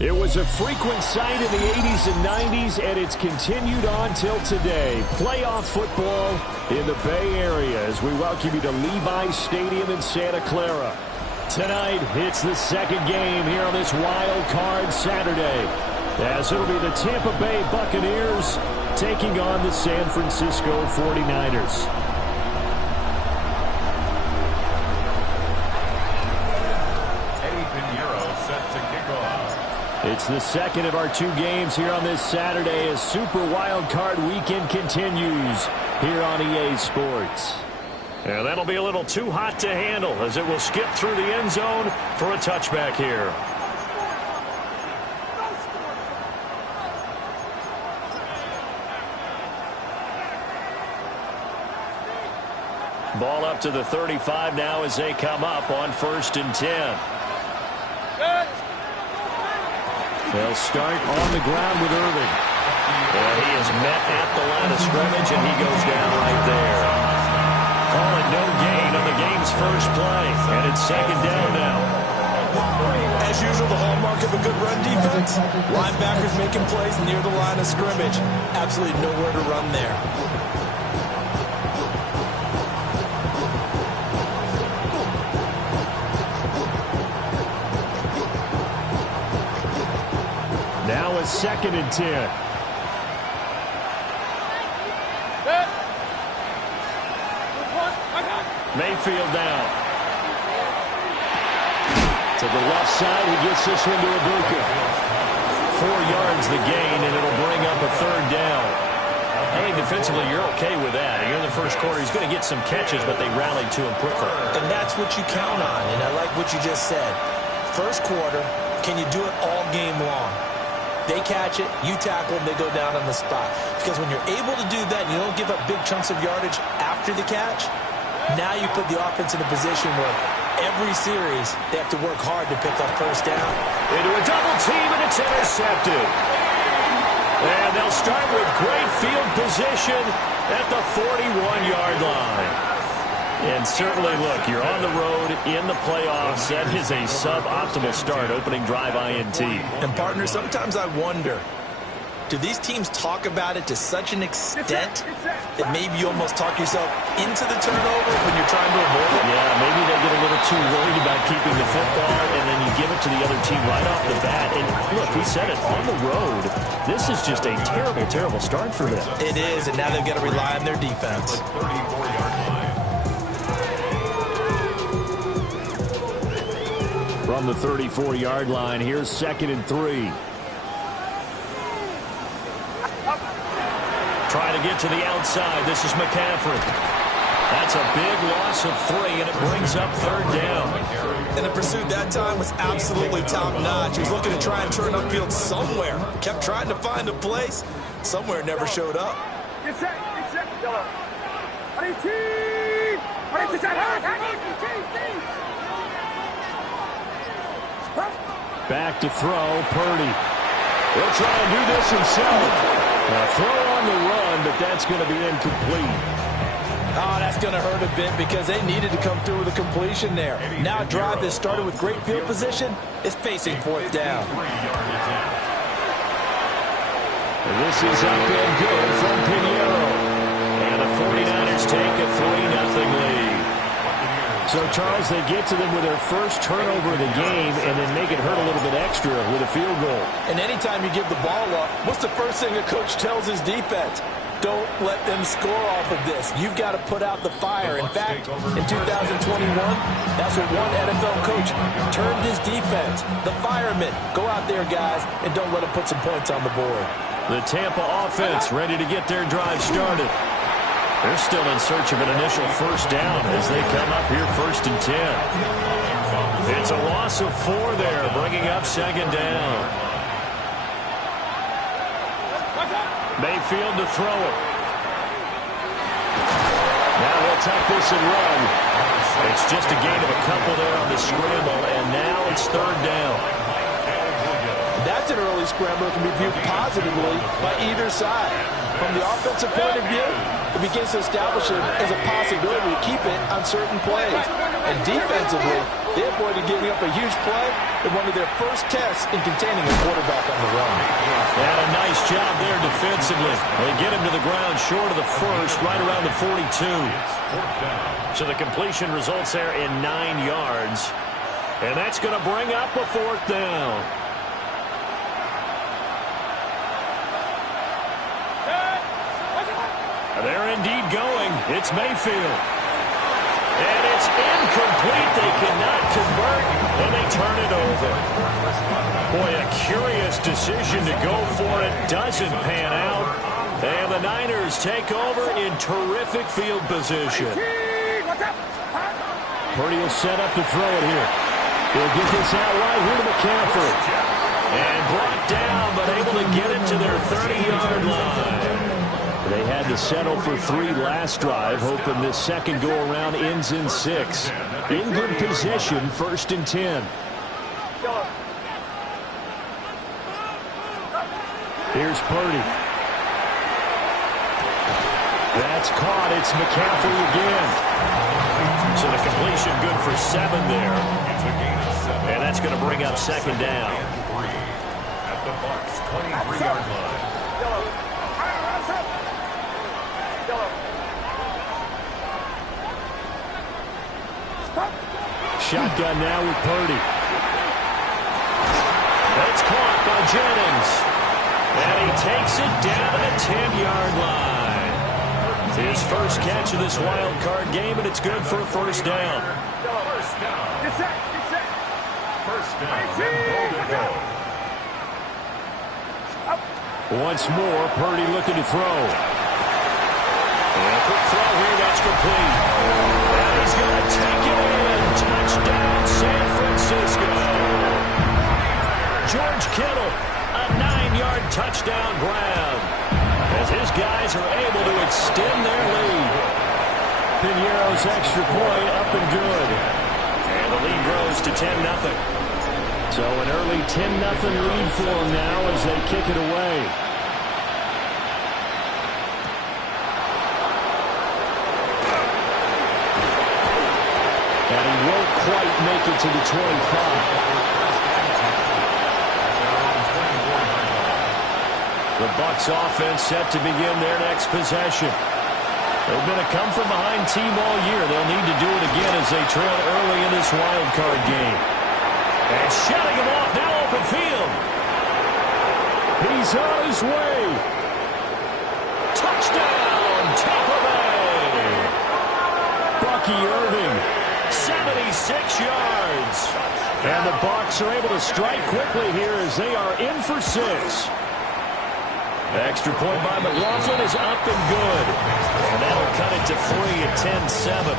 It was a frequent sight in the 80s and 90s, and it's continued on till today. Playoff football in the Bay Area as we welcome you to Levi's Stadium in Santa Clara. Tonight, it's the second game here on this wild card Saturday, as it'll be the Tampa Bay Buccaneers taking on the San Francisco 49ers. It's the second of our two games here on this Saturday as Super Wild Card Weekend continues here on EA Sports. And that'll be a little too hot to handle as it will skip through the end zone for a touchback here. Ball up to the 35 now as they come up on 1st and 10. They'll start on the ground with Irving. And he is met at the line of scrimmage, and he goes down right there. Call it no gain on the game's first play, and it's second down now. As usual, the hallmark of a good run defense, linebackers making plays near the line of scrimmage. Absolutely nowhere to run there. Now a 2nd and 10. Mayfield down. To the left side, he gets this one to Ibuka. 4 yards the gain, and it'll bring up a 3rd down. Hey, defensively, you're okay with that. Here in the first quarter, he's going to get some catches, but they rallied to him quickly. And that's what you count on, and I like what you just said. First quarter, can you do it all game long? They catch it, you tackle them, they go down on the spot. Because when you're able to do that and you don't give up big chunks of yardage after the catch, now you put the offense in a position where every series they have to work hard to pick up first down. Into a double team, and it's intercepted. And they'll start with great field position at the 41-yard line. And certainly, look, you're on the road in the playoffs. That is a suboptimal start, opening drive INT. And, partner, sometimes I wonder, do these teams talk about it to such an extent that maybe you almost talk yourself into the turnover when you're trying to avoid it? Yeah, maybe they get a little too worried about keeping the football, and then you give it to the other team right off the bat. And, look, we said it, on the road, this is just a terrible, terrible start for them. It is, and now they've got to rely on their defense. 34-yard line. From the 34-yard line, here's 2nd and 3. Trying to get to the outside. This is McCaffrey. That's a big loss of 3, and it brings up 3rd down. And the pursuit that time was absolutely top-notch. He was looking to try and turn upfield somewhere. Kept trying to find a place. Somewhere never showed up. Get set, yellow. Back to throw, Purdy. He'll try and do this himself. A throw on the run, but that's going to be incomplete. Oh, that's going to hurt a bit because they needed to come through with a completion there. Now a drive that started with great field position is facing fourth down. This is up and good from Pinheiro. And the 49ers take a 3-0 lead. So, Charles, they get to them with their first turnover of the game and then make it hurt a little bit extra with a field goal. And anytime you give the ball up, what's the first thing a coach tells his defense? Don't let them score off of this. You've got to put out the fire. In fact, in 2021, that's what one NFL coach termed his defense. The firemen. Go out there, guys, and don't let them put some points on the board. The Tampa offense ready to get their drive started. They're still in search of an initial first down as they come up here 1st and 10. It's a loss of 4 there, bringing up 2nd down. Mayfield to throw it. Now he'll tuck this and run. It's just a gain of a couple there on the scramble, and now it's 3rd down. That's an early scramble that can be viewed positively by either side. From the offensive point of view, it begins to establish it as a possibility to keep it on certain plays. And defensively, they avoided giving up a huge play in one of their first tests in containing a quarterback on the run. They had a nice job there defensively. They get him to the ground short of the first, right around the 42. So the completion results there in 9 yards. And that's going to bring up a 4th down. They're indeed going. It's Mayfield. And it's incomplete. They cannot convert, and they turn it over. Boy, a curious decision to go for it. Doesn't pan out. And the Niners take over in terrific field position. Purdy will set up to throw it here. He'll get this out right here to McCaffrey. And brought down, but able to get it to their 30-yard line. They had to settle for 3 last drive, hoping this second go-around ends in 6. In good position, 1st and 10. Here's Purdy. That's caught. It's McCaffrey again. So the completion good for 7 there. And that's going to bring up 2nd down. At the Bucs' 23-yard line. Shotgun now with Purdy. That's caught by Jennings. And he takes it down to the 10-yard line. His first catch of this wild card game, and it's good for a 1st down. Get set. First down. Once more, Purdy looking to throw. And a quick throw here, that's complete. And he's going to take it in. Touchdown, San Francisco. George Kittle, a 9-yard touchdown grab. As his guys are able to extend their lead. Pinheiro's extra point up and good. And the lead grows to 10-0. So an early 10-0 lead for them now as they kick it away. And he won't quite make it to the 25. The Bucs offense set to begin their next possession. They've been a come-from-behind team all year. They'll need to do it again as they trail early in this wild card game. And shutting him off, now open field. He's on his way. Touchdown, Tampa Bay. Bucky Irving, 76 yards. And the Bucs are able to strike quickly here as they are in for 6. The extra point by McLaughlin is up and good. And that'll cut it to 3 at 10-7.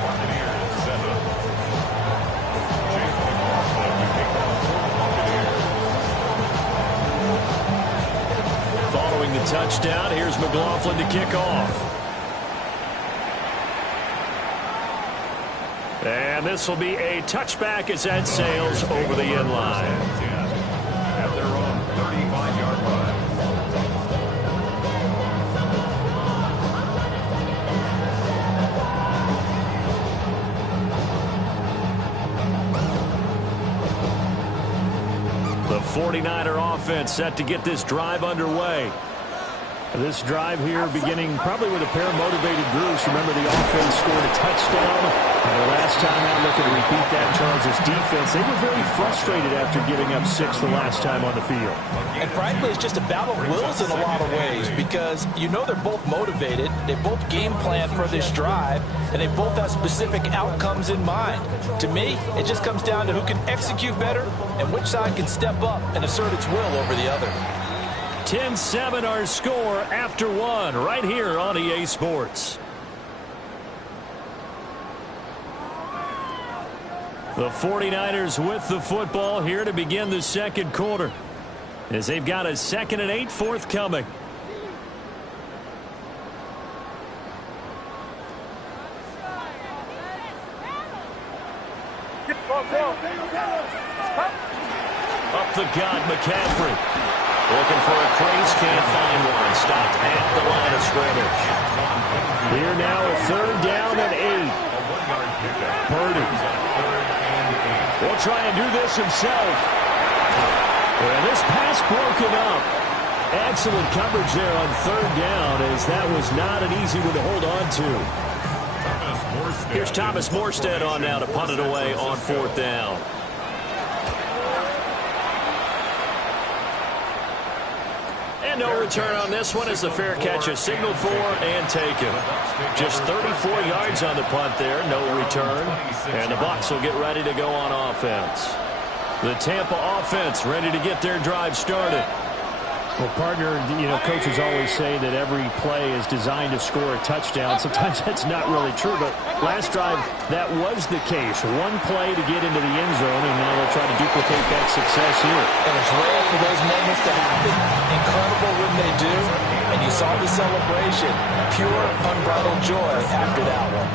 Following the touchdown, here's McLaughlin to kick off. And this will be a touchback as that sails over the end line. at their own 35-yard line. The 49er offense set to get this drive underway. This drive here beginning probably with a pair of motivated groups. Remember, the offense scored a touchdown. And the last time out, looking to repeat that, Charles' defense, they were very frustrated after giving up 6 the last time on the field. And frankly, it's just a battle of wills in a lot of ways because you know they're both motivated. They both game plan for this drive, and they both have specific outcomes in mind. To me, it just comes down to who can execute better and which side can step up and assert its will over the other. 10-7 our score after one right here on EA Sports. The 49ers with the football here to begin the second quarter as they've got a 2nd and 8 forthcoming. Up the gut, McCaffrey. Looking for a crease, can't find one. Stopped at the line of scrimmage. Here now a 3rd down and 8. Purdy. He'll try and do this himself. And this pass broken up. Excellent coverage there on 3rd down as that was not an easy one to hold on to. Here's Thomas Morstead on now to punt it away on 4th down. And no return on this one as the fair catch is signaled for and taken. Just 34 yards on the punt there, no return. And the Bucs will get ready to go on offense. The Tampa offense ready to get their drive started. Well, partner, coaches always say that every play is designed to score a touchdown. Sometimes that's not really true, but last drive, that was the case. One play to get into the end zone, and now they'll try to duplicate that success here. And it's rare for those moments to happen. Incredible when they do. And you saw the celebration. Pure, unbridled joy after that one.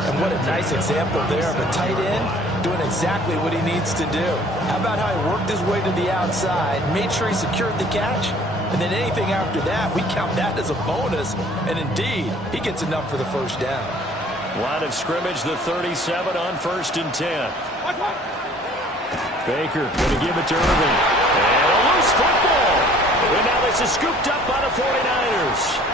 And what a nice example there of a tight end doing exactly what he needs to do. How about how he worked his way to the outside, made sure he secured the catch, and then anything after that, we count that as a bonus. And indeed, he gets enough for the 1st down. Line of scrimmage, the 37 on 1st and 10. Baker going to give it to Irving. And a loose football. And now this is scooped up by the 49ers.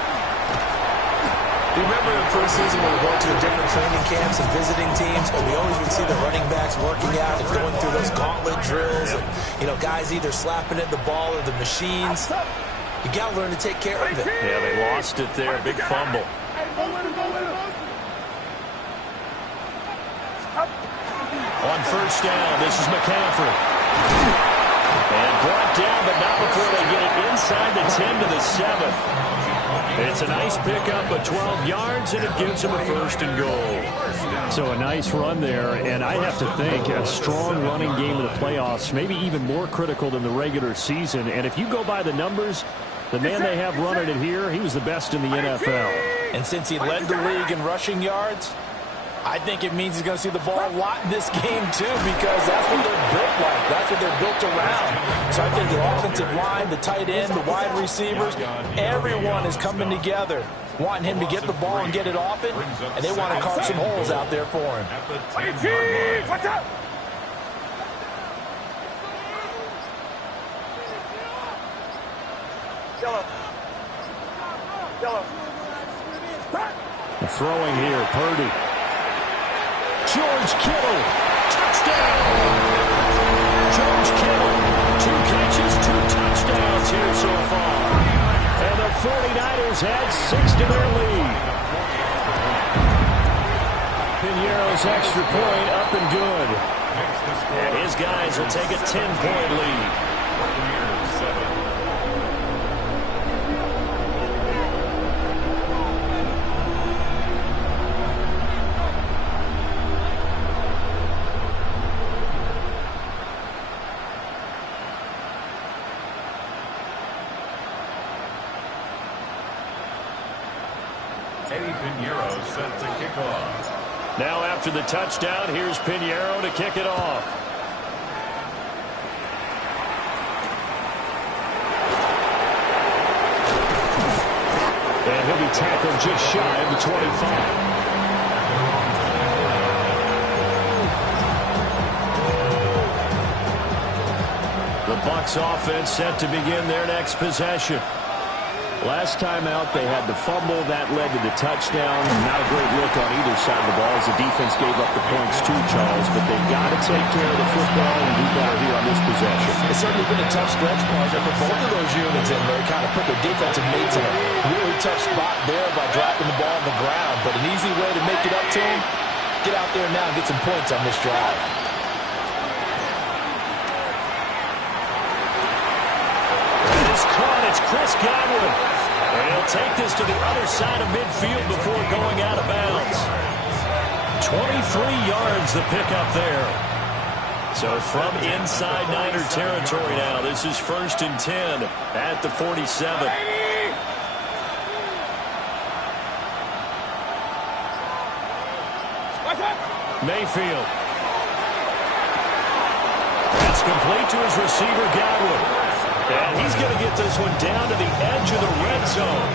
Do you remember in preseason when we go to the different training camps and visiting teams, and we always would see the running backs working out and going through those gauntlet drills, and guys either slapping at the ball or the machines. You got to learn to take care of it. Yeah, they lost it there. Big fumble. On 1st down, this is McCaffrey. And brought down, but not before they get it inside the 10 to the 7. It's a nice pickup of 12 yards, and it gives him a 1st and goal. So a nice run there, and I have to think a strong running game in the playoffs, maybe even more critical than the regular season. And if you go by the numbers, the man they have running it here, he was the best in the NFL. And since he led the league in rushing yards, I think it means he's going to see the ball a lot in this game, too, because that's what they're built like. That's what they're built around. So I think the offensive line, the tight end, the wide receivers, everyone is coming together, wanting him to get the ball and get it off it, and they want to carve some holes out there for him. Watch out! Yellow. Throwing here, Purdy. George Kittle, touchdown! George Kittle, 2 catches, 2 touchdowns here so far. And the 49ers add 6 to their lead. Piñeiro's extra point up and good. And his guys will take a 10-point lead. Set to kick off. Now after the touchdown, here's Piñeiro to kick it off. tackled just shy of the 25. The Bucs offense set to begin their next possession. Last time out, they had the fumble. That led to the touchdown. Not a great look on either side of the ball as the defense gave up the points too, Charles. But they've got to take care of the football and do better here on this possession. It's certainly been a tough stretch, Parker, for both of those units in there. Kind of put their defensive mates in a really tough spot there by dropping the ball on the ground. But an easy way to make it up to them, get out there now and get some points on this drive. It's Chris Godwin. And he'll take this to the other side of midfield before going out of bounds. 23 yards the pickup there. So from inside Niner territory now, this is 1st and 10 at the 47. Mayfield. That's complete to his receiver, Godwin. And he's going to get this one down to the edge of the red zone.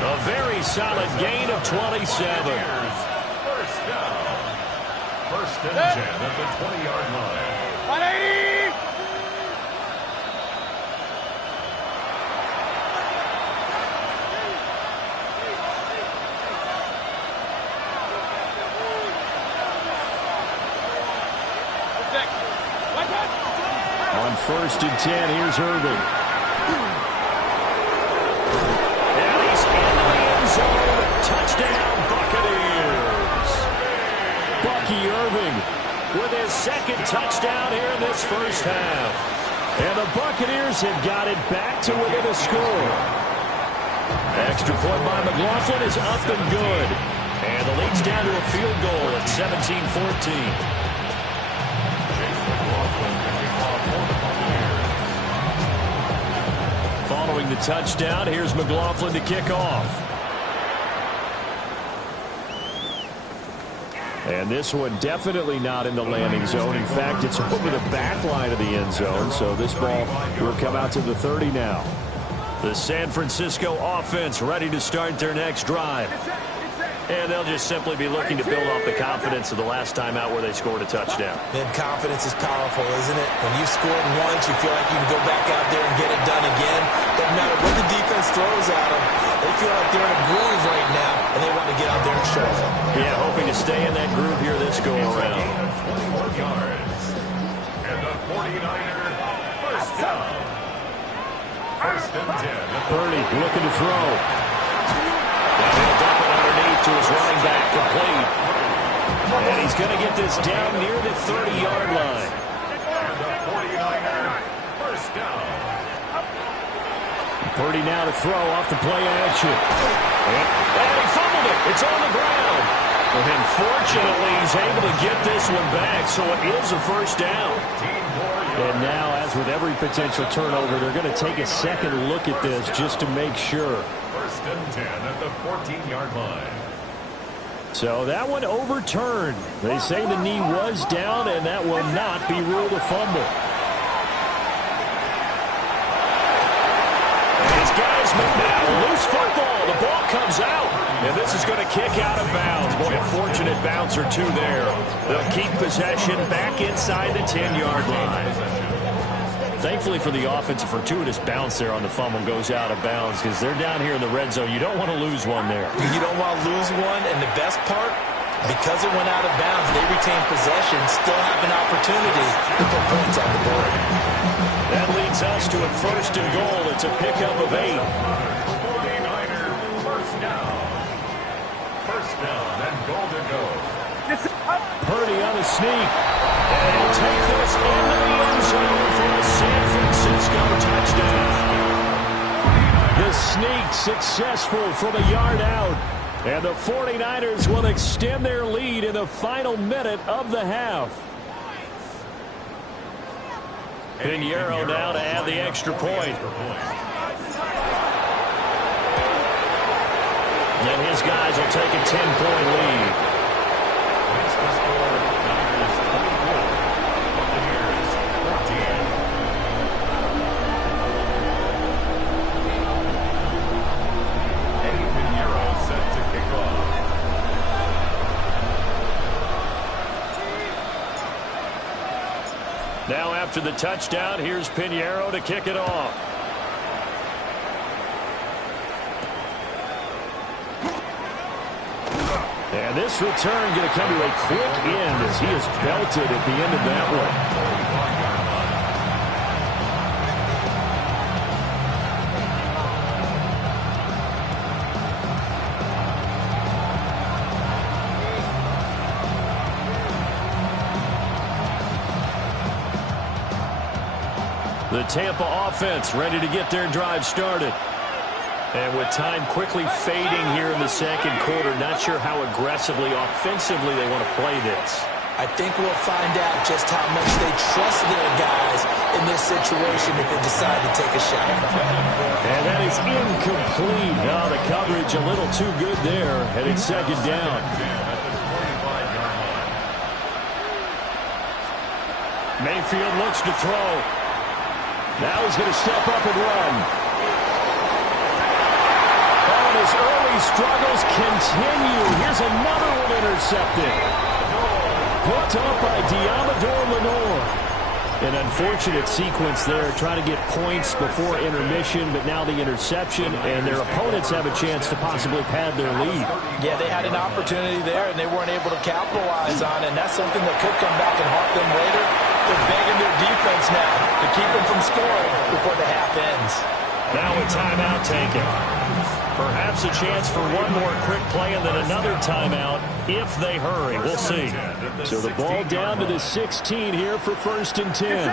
A very solid gain of 27. First down. 1st and 10 at the 20-yard line. 180! On 1st and 10, here's Irving. And he's into the end zone. Touchdown, Buccaneers. Bucky Irving with his 2nd touchdown here in this first half. And the Buccaneers have got it back to within a score. Extra point by McLaughlin is up and good. And the lead's down to a field goal at 17-14. Following the touchdown, here's McLaughlin to kick off. And this one definitely not in the landing zone. In fact, it's over the back line of the end zone. So this ball will come out to the 30 now. The San Francisco offense ready to start their next drive. And they'll just simply be looking to build off the confidence of the last time out where they scored a touchdown. And confidence is powerful, isn't it? When you've scored once, you feel like you can go back out there and get it done again. Doesn't matter what the defense throws at them. They feel like they're in a groove right now, and they want to get out there and show it. Yeah, hoping to stay in that groove here this go-around. 21 yards. And the 49er first down. 1st and 10. Purdy looking to throw. And he'll dump it underneath to his running back, complete. And he's going to get this down near the 30-yard line. And the 49er first down. Purdy now to throw off the play action. And he fumbled it. It's on the ground. And fortunately, he's able to get this one back, so it is a first down. And now, as with every potential turnover, they're going to take a second look at this just to make sure. 1st and 10 at the 14-yard line. So that one overturned. They say the knee was down, and that will not be ruled a fumble. And his guys make now loose football. The ball comes out, and this is going to kick out of bounds. Boy, a fortunate bounce or two there. They'll keep possession back inside the 10-yard line. Thankfully for the offense, a fortuitous bounce there on the fumble goes out of bounds because they're down here in the red zone. You don't want to lose one there. You don't want to lose one, and the best part, because it went out of bounds, they retain possession, still have an opportunity to put points on the board. That leads us to a 1st and goal. It's a pickup of 8. 49er first down. First down and goal to go. Purdy on the sneak. And he'll take this into the end zone for a San Francisco touchdown. The sneak successful from a yard out. And the 49ers will extend their lead in the final minute of the half. Pinheiro now to add the extra point. And his guys will take a 10-point lead. Now after the touchdown, here's Pinheiro to kick it off. And this return going to come to a quick end as he is belted at the end of that one. The Tampa offense ready to get their drive started. And with time quickly fading here in the second quarter, not sure how aggressively, offensively they want to play this. I think we'll find out just how much they trust their guys in this situation if they decide to take a shot. And that is incomplete. Oh, the coverage a little too good there, and it's second down. Mayfield looks to throw. Now he's going to step up and run. Oh, and his early struggles continue. Here's another one intercepted. Picked up by Diamador Lenore. An unfortunate sequence there, trying to get points before intermission, but now the interception, and their opponents have a chance to possibly pad their lead. Yeah, they had an opportunity there, and they weren't able to capitalize on it, and that's something that could come back and haunt them later. They're begging their defense now to keep them from scoring before the half ends. Now a timeout taken. Perhaps a chance for one more quick play and then another timeout if they hurry. We'll see. So the ball down to the 16 here for 1st and 10.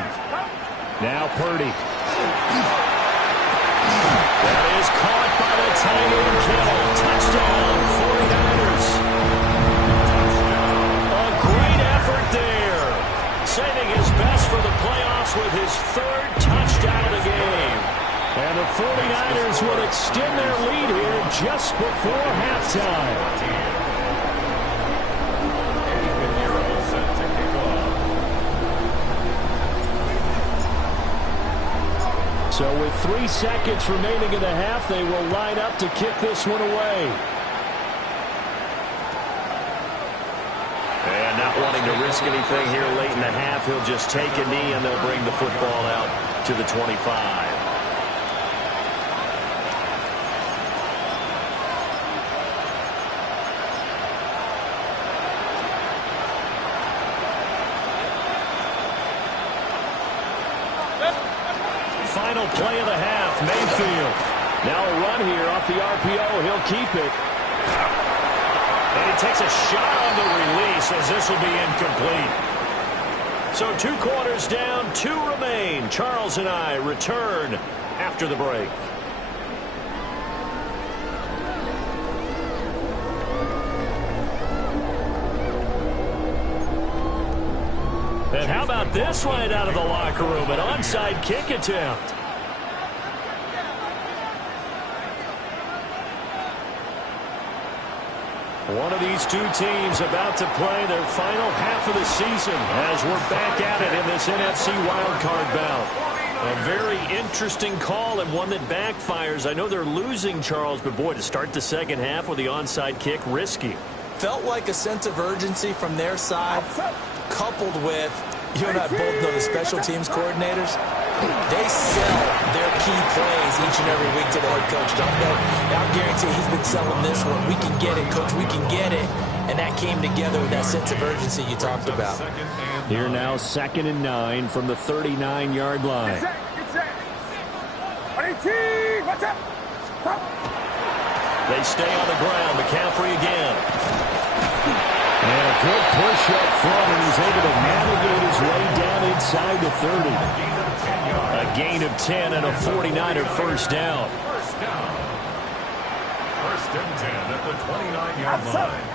Now Purdy. That is caught by the tight end Kittle. Touchdown, 49ers. A great effort there. Saving his best for the playoffs with his 3rd touchdown of the game. And the 49ers will extend their lead here just before halftime. So with 3 seconds remaining in the half, they will line up to kick this one away. And not wanting to risk anything here late in the half, he'll just take a knee and they'll bring the football out to the 25. Final play of the half, Mayfield. Now a run here off the RPO. He'll keep it. And he takes a shot on the release as this will be incomplete. So 2 quarters down, 2 remain. Charles and I return after the break. And how about this right out of the locker room? An onside kick attempt. One of these 2 teams about to play their final half of the season as we're back at it in this NFC wildcard bout. A very interesting call and one that backfires. I know they're losing, Charles, but boy, to start the second half with the onside kick, risky. Felt like a sense of urgency from their side, coupled with, you and I both know the special teams coordinators, they sell their key plays each and every week to the head coach. Don't know. I'll guarantee he's been selling this one. We can get it, coach. We can get it. And that came together with that sense of urgency you talked about. Here now, 2nd and 9 from the 39-yard line. They stay on the ground. McCaffrey again. And a good push up front, and he's able to navigate his way down inside the 30. A gain of 10 and a 49er first down. First and 10 at the 29-yard line.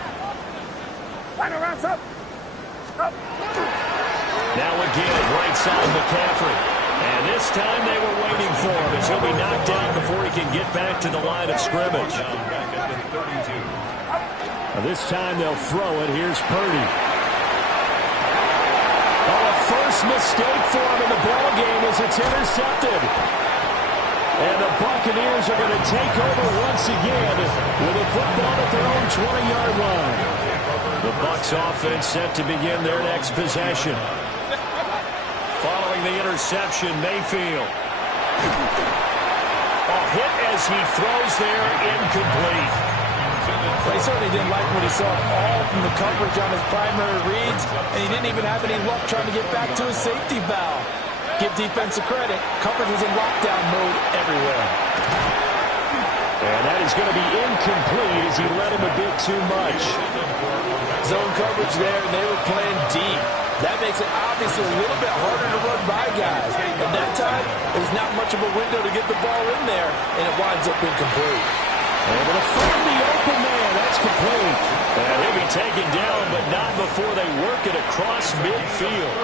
Now again, right side McCaffrey. And this time they were waiting for him as he'll be knocked down before he can get back to the line of scrimmage. This time they'll throw it. Here's Purdy. Oh, a first mistake for him in the ball game as it's intercepted. And the Buccaneers are going to take over once again with a football at their own 20-yard line. The Bucs offense set to begin their next possession. 5 the interception, Mayfield. A hit as he throws there, incomplete. He certainly didn't like what he saw all from the coverage on his primary reads, and he didn't even have any luck trying to get back to his safety valve. Give defensive credit. Coverage was in lockdown mode everywhere. And that is going to be incomplete as he let him a bit too much. Zone coverage there, and they were playing deep. That makes it obviously a little bit harder to run by guys. And that time, there's not much of a window to get the ball in there, and it winds up incomplete. Able to find the open man. That's complete. And he'll be taken down, but not before they work it across midfield.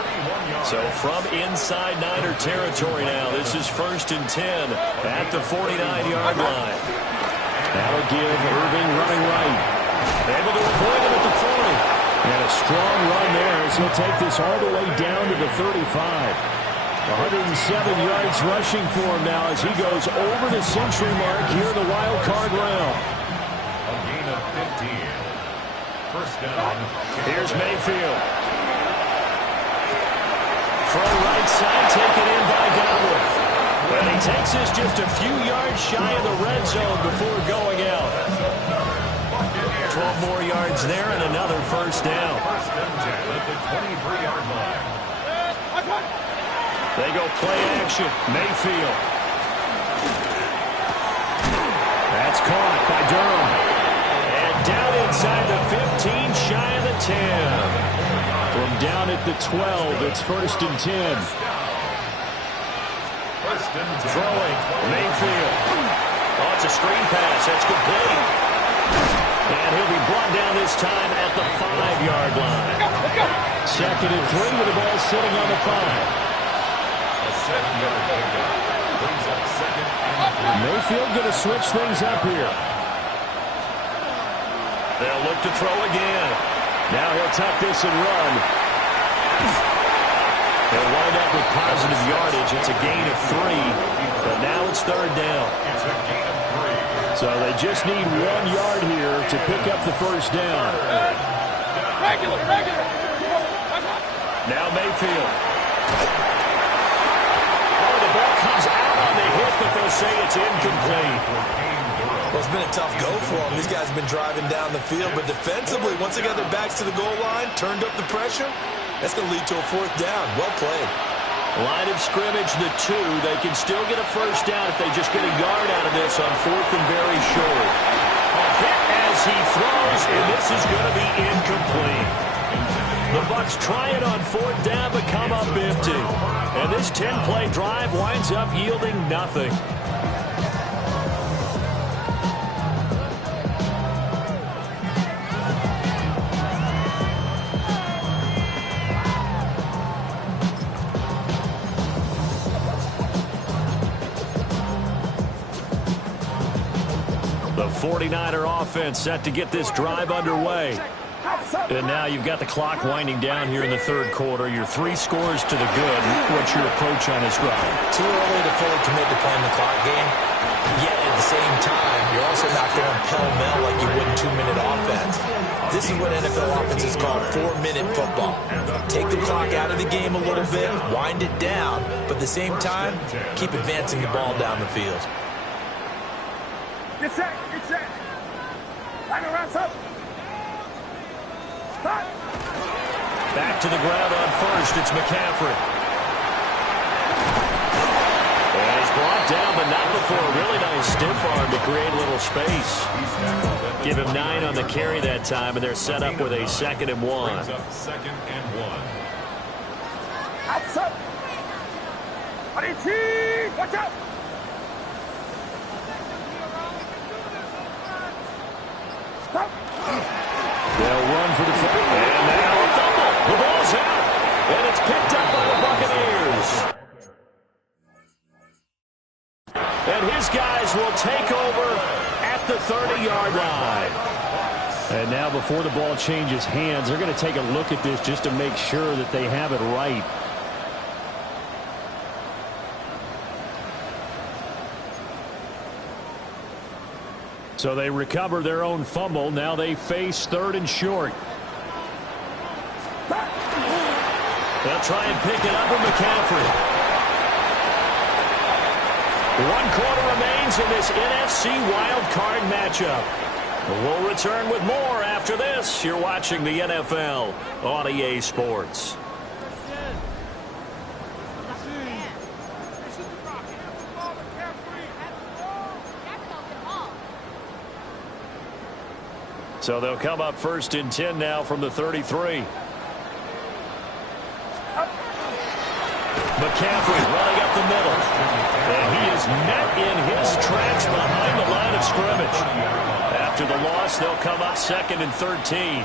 So from inside Niner territory now, this is 1st and 10 at the 49-yard line. That'll give Irving running right. Able to avoid him at the 40. And a strong run there as he'll take this all the way down to the 35. 107 yards rushing for him now as he goes over the century mark here in the wild card round. A gain of 15. First down. Here's Mayfield. From right side, taken in by Godwin. And he takes this just a few yards shy of the red zone before going out. 12 more yards there and another first down. First and 10 at the 23-yard line. They go play action. Mayfield. That's caught by Durham. And down inside the 15, shy of the 10. From down at the 12, it's 1st and 10. First and 10. Throwing. Mayfield. Oh, it's a screen pass. That's complete. And he'll be brought down this time at the 5-yard line. 2nd and 3 with the ball sitting on the 5. Mayfield going to switch things up here. They'll look to throw again. Now he'll tuck this and run. They'll wind up with positive yardage. It's a gain of 3, but now it's 3rd down. It's a gain of 3. So they just need 1 yard here to pick up the first down. Regular. Now Mayfield. Oh, the ball comes out on the hit, but they'll say it's incomplete. Well, it's been a tough go for them. These guys have been driving down the field, but defensively, once they got their backs to the goal line, turned up the pressure, that's going to lead to a 4th down. Well played. Line of scrimmage, the 2. They can still get a first down if they just get a yard out of this on 4th and very short. A hit as he throws, and this is going to be incomplete. The Bucs try it on 4th down, but come up empty. And this 10-play drive winds up yielding nothing. The 49er offense set to get this drive underway. And now you've got the clock winding down here in the 3rd quarter. Your 3 scores to the good. What's your approach on this drive? Too early to fully commit to playing the clock game. Yet at the same time, you're also not going pell-mell like you would in 2-minute offense. This is what NFL offenses call 4-minute football. Take the clock out of the game a little bit, wind it down, but at the same time, keep advancing the ball down the field. Get set. Line around up. Stop. Back to the ground on 1st. It's McCaffrey. And he's brought down, but not before a really nice stiff arm to create a little space. Give him 9 on the carry that time, and they're set up with a 2nd and 1. Second and 1. Outside. Watch out. Stop. They'll run for the fumble. And now a fumble. The ball's out. And it's picked up by the Buccaneers. And his guys will take over at the 30-yard line. And now before the ball changes hands, they're going to take a look at this just to make sure that they have it right. So they recover their own fumble. Now they face 3rd and short. They'll try and pick it up with McCaffrey. 1 quarter remains in this NFC wildcard matchup. We'll return with more after this. You're watching the NFL on EA Sports. So they'll come up 1st and 10 now from the 33. McCaffrey running up the middle. And he is met in his tracks behind the line of scrimmage. After the loss, they'll come up 2nd and 13.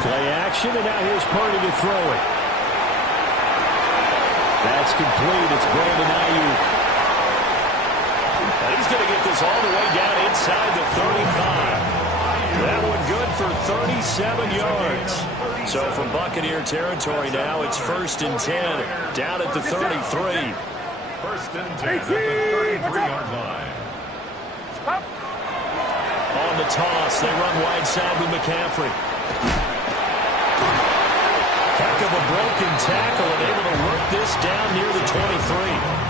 Play action, and now here's Purdy to throw it. That's complete. It's Brandon Ayuk. And he's going to get this all the way down inside the 35. That one good for 37 yards. So from Buccaneer territory now, it's 1st and 10, down at the 33. 1st and 10 at the 33-yard line. On the toss, they run wide side with McCaffrey. Heck of a broken tackle and able to work this down near the 23.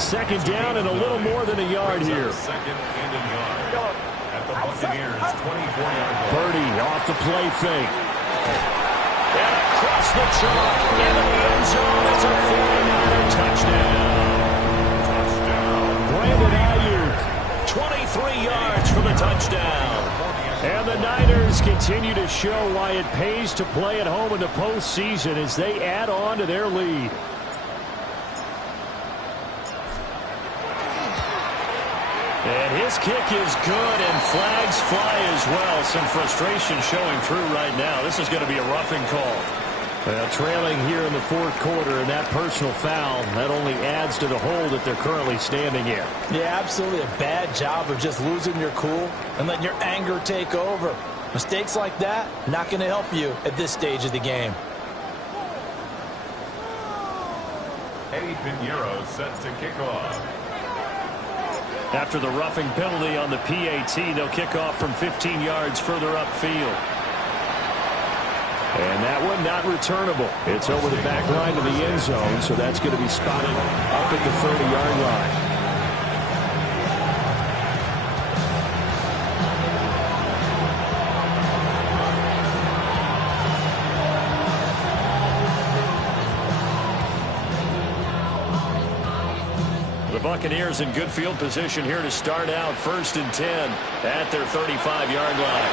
2nd down and a little more than a yard here. 2nd and a yard. At the Buccaneers' 24-yard line. Purdy off the play fake. And across the chalk into the end zone. It's a 49er touchdown. Brandon Ayuk, 23 yards for the touchdown. And the Niners continue to show why it pays to play at home in the postseason as they add on to their lead. And his kick is good, and flags fly as well. Some frustration showing through right now. This is going to be a roughing call. Trailing here in the 4th quarter, and that personal foul, that only adds to the hole that they're currently standing in. Yeah, absolutely a bad job of just losing your cool and letting your anger take over. Mistakes like that, not going to help you at this stage of the game. Eddie Pinheiro set to kick off. After the roughing penalty on the PAT, they'll kick off from 15 yards further upfield. And that one not returnable. It's over the back line of the end zone, so that's going to be spotted up at the 30-yard line. Buccaneers in good field position here to start out 1st and 10 at their 35-yard line.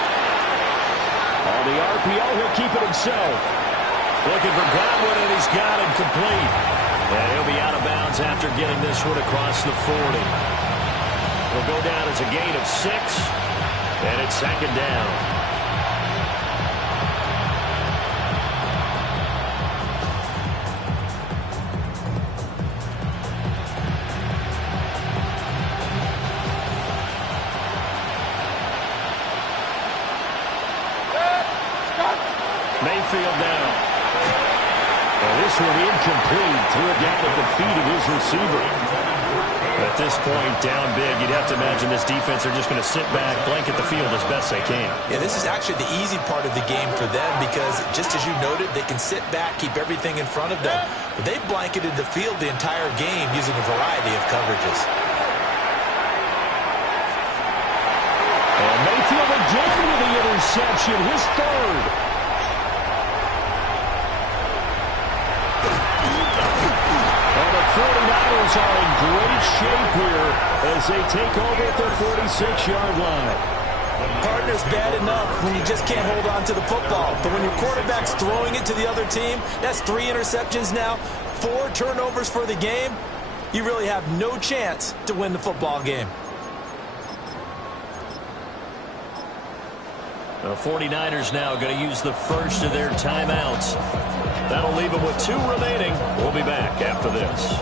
On the RPO, he'll keep it himself. Looking for Godwin, and he's got him complete. And he'll be out of bounds after getting this one across the 40. He'll go down as a gain of 6, and it's 2nd down. Mayfield down. And this one incomplete. Threw it down at the feet of his receiver. At this point, down big, you'd have to imagine this defense are just going to sit back, blanket the field as best they can. Yeah, this is actually the easy part of the game for them because, just as you noted, they can sit back, keep everything in front of them. But they've blanketed the field the entire game using a variety of coverages. And Mayfield again with the interception, his 3rd. And the 49ers are in great shape here as they take over at their 46-yard line. Partner's bad enough when you just can't hold on to the football. But when your quarterback's throwing it to the other team, that's 3 interceptions now, 4 turnovers for the game. You really have no chance to win the football game. The 49ers now going to use the first of their timeouts. That'll leave them with 2 remaining. We'll be back after this.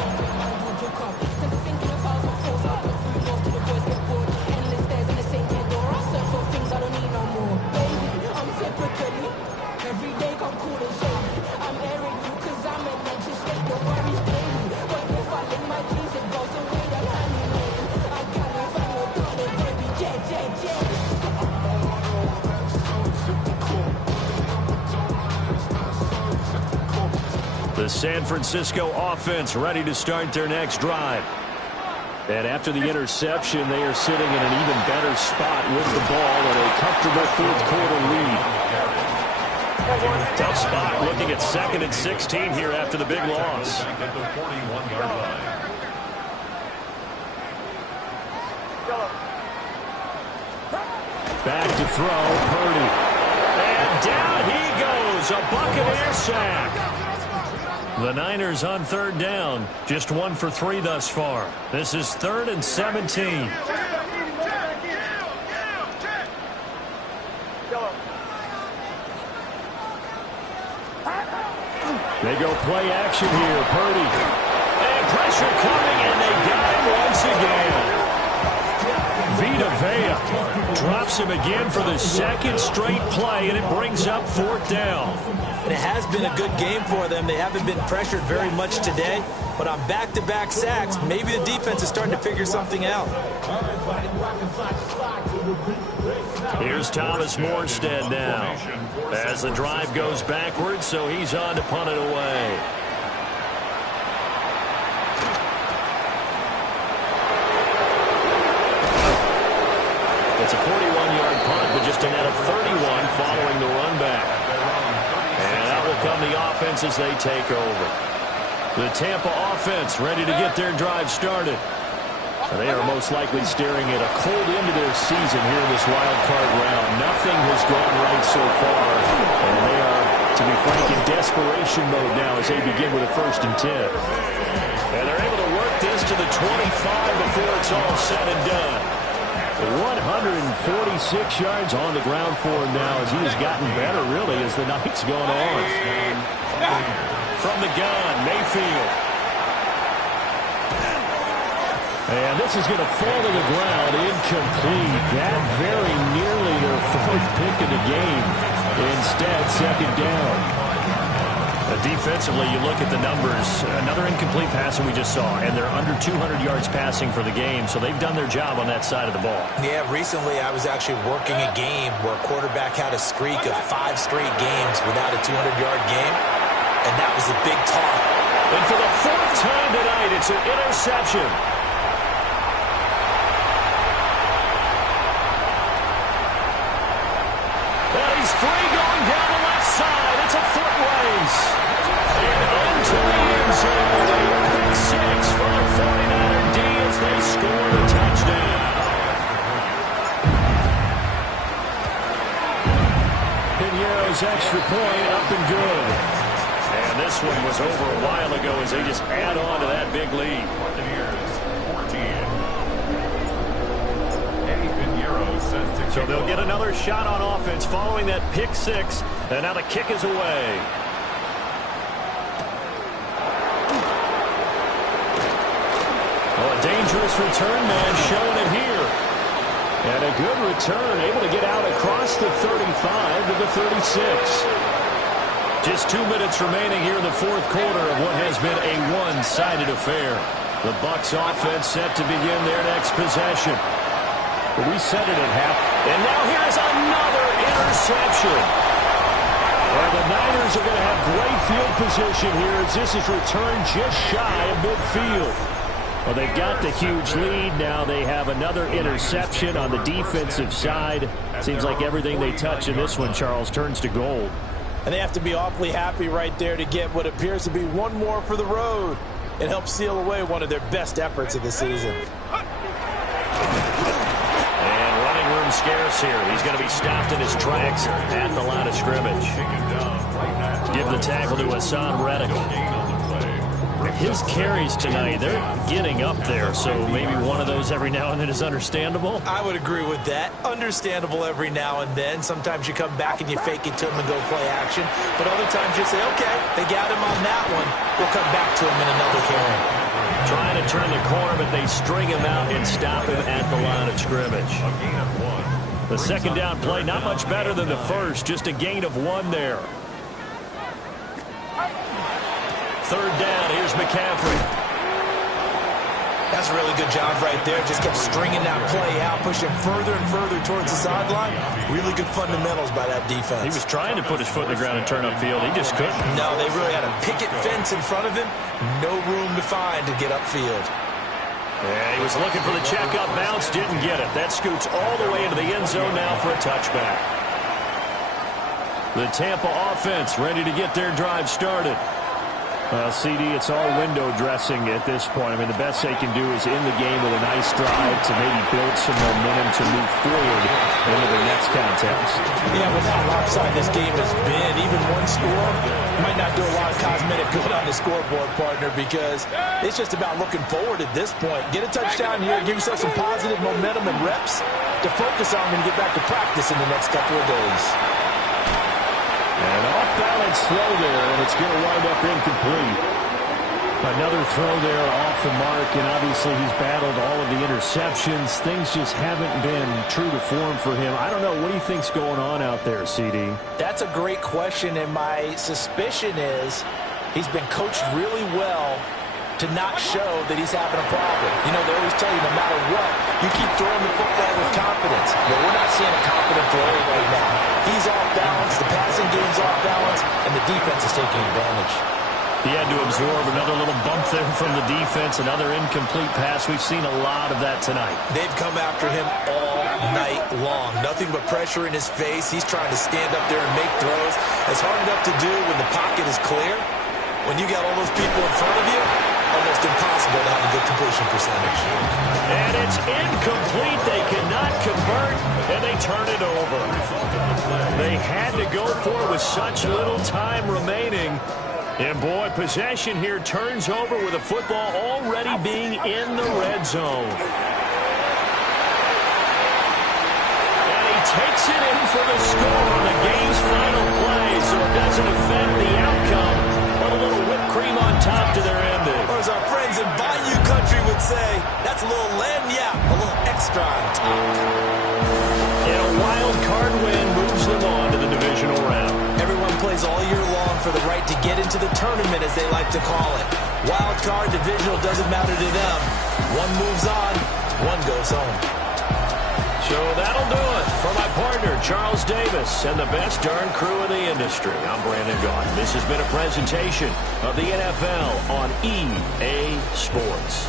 The San Francisco offense ready to start their next drive. And after the interception, they are sitting in an even better spot with the ball and a comfortable fourth-quarter lead. Tough spot looking at 2nd and 16 here after the big loss. Back to throw, Purdy. And down he goes, a Buccaneer sack. The Niners on 3rd down, just 1 for 3 thus far. This is 3rd and 17. They go play action here, Purdy. And pressure coming, and they got him once again. Vita Vea drops him again for the 2nd straight play, and it brings up 4th down. And it has been a good game for them. They haven't been pressured very much today, but on back-to-back sacks, maybe the defense is starting to figure something out. Here's Thomas Morstead now as the drive goes backwards, so he's on to punt it away. It's a 41-yard punt, but just a net of 31 following the run back. And out will come the offense as they take over. The Tampa offense ready to get their drive started. They are most likely staring at a cold end to their season here in this wild card round. Nothing has gone right so far, and they are, to be frank, in desperation mode now as they begin with a 1st and 10. And they're able to work this to the 25 before it's all said and done. 146 yards on the ground for him now as he has gotten better, really, as the night's gone on. From the gun, Mayfield. And this is going to fall to the ground, incomplete. That very nearly their 4th pick of the game. Instead, 2nd down. Defensively, you look at the numbers. Another incomplete pass that we just saw, and they're under 200 yards passing for the game, so they've done their job on that side of the ball. Yeah, recently I was actually working a game where a quarterback had a streak of 5 straight games without a 200-yard game, and that was a big talk. And for the 4th time tonight, it's an interception. And he's free going down the left side. It's a foot race. And into the end zone. Pick 6 for the 49er D as they score the touchdown. Pinheiro's extra point up and good. And this one was over a while ago as they just add on to that big lead. So they'll get another shot on offense following that pick 6. And now the kick is away. Oh, a dangerous return man showing it here. And a good return, able to get out across the 35 to the 36. Just 2 minutes remaining here in the 4th quarter of what has been a one-sided affair. The Bucs offense set to begin their next possession. But we said it at half. And now here's another interception. And the Niners are going to have great field position here as this is returned just shy of midfield. Well, they've got the huge lead. Now they have another interception on the defensive side. Seems like everything they touch in this one, Charles, turns to gold. And they have to be awfully happy right there to get what appears to be one more for the road. It helps seal away one of their best efforts of the season. And running room scarce here. He's going to be stopped in his tracks at the line of scrimmage. Give the tackle to Hassan Reddick. His carries tonight, they're getting up there, so maybe one of those every now and then is understandable. I would agree with that. Understandable every now and then. Sometimes you come back and you fake it to him and go play action. But other times you say, okay, they got him on that one. We'll come back to him in another carry. Trying to turn the corner, but they string him out and stop him at the line of scrimmage. The second down play, not much better than the first, just a gain of 1 there. Third down, here's McCaffrey. That's a really good job right there. Just kept stringing that play out, pushing further and further towards the sideline. Really good fundamentals by that defense. He was trying to put his foot in the ground and turn upfield. He just couldn't. No, they really had a picket fence in front of him. No room to find to get upfield. Yeah, he was looking for the checkup bounce, didn't get it. That scoots all the way into the end zone now for a touchback. The Tampa offense ready to get their drive started. Well, CD, it's all window dressing at this point. I mean, the best they can do is in the game with a nice drive to maybe build some momentum to move forward into the next contest. Yeah, with how lopsided this game has been, even one score might not do a lot of cosmetic good on the scoreboard, partner, because it's just about looking forward at this point. Get a touchdown here, give yourself some positive momentum and reps to focus on when you get back to practice in the next couple of days. An off-balance throw there, and it's going to wind up incomplete. Another throw there off the mark, and obviously he's battled all of the interceptions. Things just haven't been true to form for him. I don't know. What do you think's going on out there, CD? That's a great question, and my suspicion is he's been coached really well to not show that he's having a problem. You know, they always tell you no matter what, you keep throwing the football with confidence. But we're not seeing a confident throw right now. He's off balance, the passing game's off balance, and the defense is taking advantage. He had to absorb another little bump there from the defense, another incomplete pass. We've seen a lot of that tonight. They've come after him all night long. Nothing but pressure in his face. He's trying to stand up there and make throws. It's hard enough to do when the pocket is clear. When you got all those people in front of you, almost impossible to have a good completion percentage. And it's incomplete. They cannot convert, and they turn it over. They had to go for it with such little time remaining. And, boy, possession here turns over with a football already being in the red zone. And he takes it in for the score on the game's final play, so it doesn't affect the outcome. But a little whipped cream on top to their ending. Or as our friends in Bayou Country would say, that's a little lagniappe, a little extra on top. And a wild card win moves them on to the divisional round. Everyone plays all year long for the right to get into the tournament, as they like to call it. Wild card, divisional, doesn't matter to them. One moves on, one goes home. So that'll do it for my partner, Charles Davis, and the best darn crew in the industry. I'm Brandon Gaudin. This has been a presentation of the NFL on EA Sports.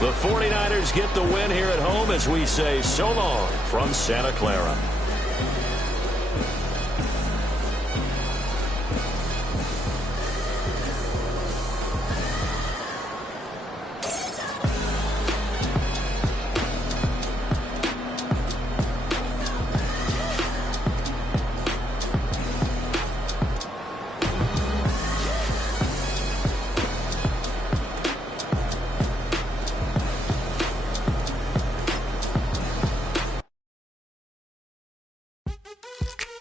The 49ers get the win here at home as we say so long from Santa Clara.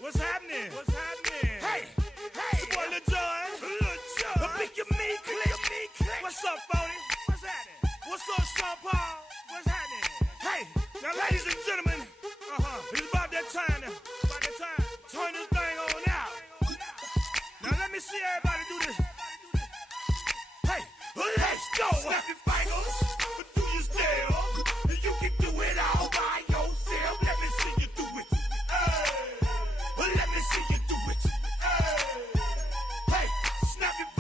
What's happening? What's happening? Hey, hey, it's your boy Lil Jon. Lil Jon. The Pick Your Me Click. What's up, Phony? What's happening? What's up, Sean Paul? What's happening? Hey, now, ladies and gentlemen, it's about that time now. About that time. Turn this thing on out. Now, let me see everybody do this.